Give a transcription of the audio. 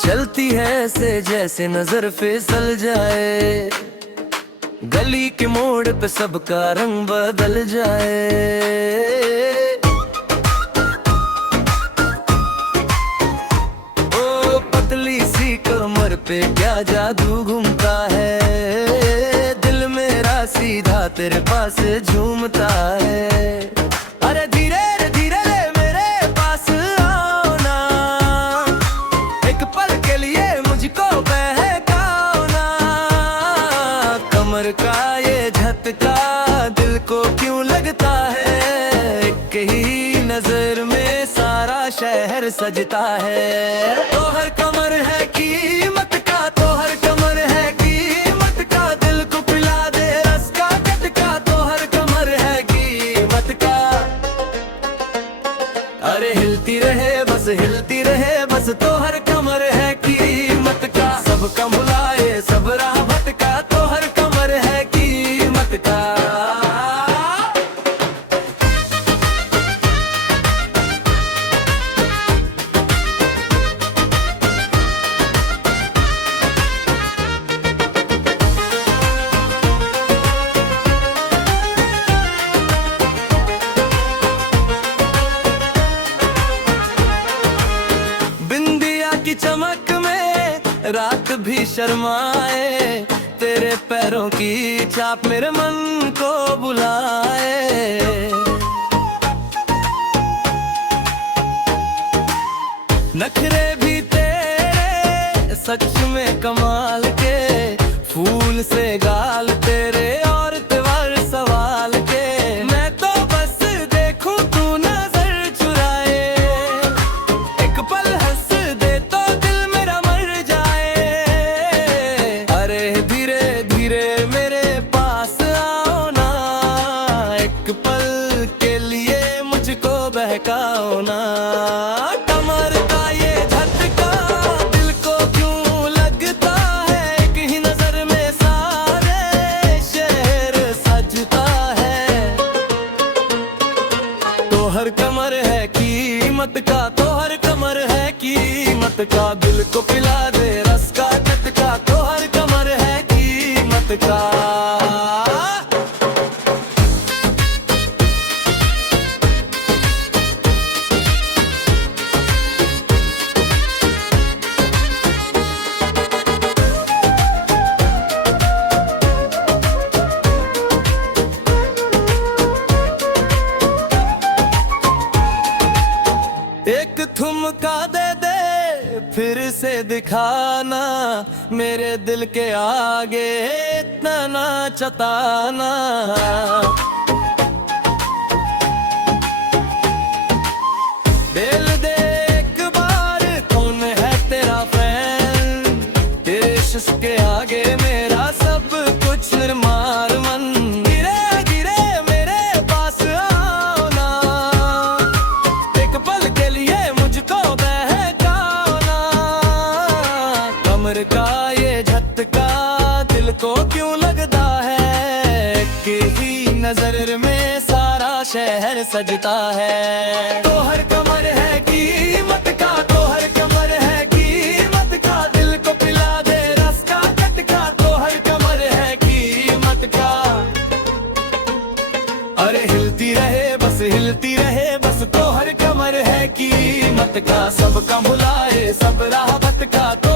चलती है ऐसे जैसे नजर फिसल जाए, गली के मोड़ पे सबका रंग बदल जाए। ओ पतली सी कमर पे क्या जादू घूमता है, दिल मेरा सीधा तेरे पास झूमता है। अरे धीरे धीरे मेरे पास आओ ना, एक पल के लिए मुझको बहकाओ ना। कमर का ये झटका दिल को क्यों लगता है, एक ही नजर में सारा शहर सजता है। तो हर कमर है कीमत का, तो हर कमर है कीमत का, दिल को पिला दे रस का झटका, तो हर कमर है कीमत का। अरे हिलती रहे बस हिलती रहे बस, तो हर कमर है कीमत का। सबका भुलाए सब राह भटका, तो हर कमर है कीमत का। बिंदिया की चमक में रात भी शर्माए, तेरे पैरों की छाप मेरे मन को बुलाए। नखरे भी तेरे सच में कमाल के, फूल से गाल तेरे और त्योहार सवाल के। मैं तो बस देखूं तू नजर चुराए, एक पल हंस दे तो दिल मेरा मर जाए। अरे धीरे धीरे मेरे पास आओ ना, एक पल के लिए मुझको बहकाओ ना। कमर का ये झटका दिल को क्यों लगता है, एक ही नजर में सारे शहर सजता है। तो हर कमर है कीमत का, तो हर कमर है कीमत का, दिल को पिला दे रस का झटका, तो हर कमर है कीमत का। एक ठुमका दे दे फिर से दिखाना, मेरे दिल के आगे इतना ना चताना। दिल दे एक बार कौन है तेरा फ्रेंड, तेरे इश्क के आगे मेरा सब कुछ निर्मार मन। धीरे धीरे मेरे पास आओ ना, एक पल के लिए मुझको बहकाओ ना। कमर का ये झटका दिल को क्यों लगता है, कि ही नजर में सारा शहर सजता है। तो हर कमर है कीमत का, तो हर कमर है कीमत का, दिल को पिला दे रस का झटका, तो हर कमर है कीमत का। अरे हिलती रहे बस हिलती रहे बस, तो हर कमर है कीमत का। सबका भुलाए सब राह भटका, तो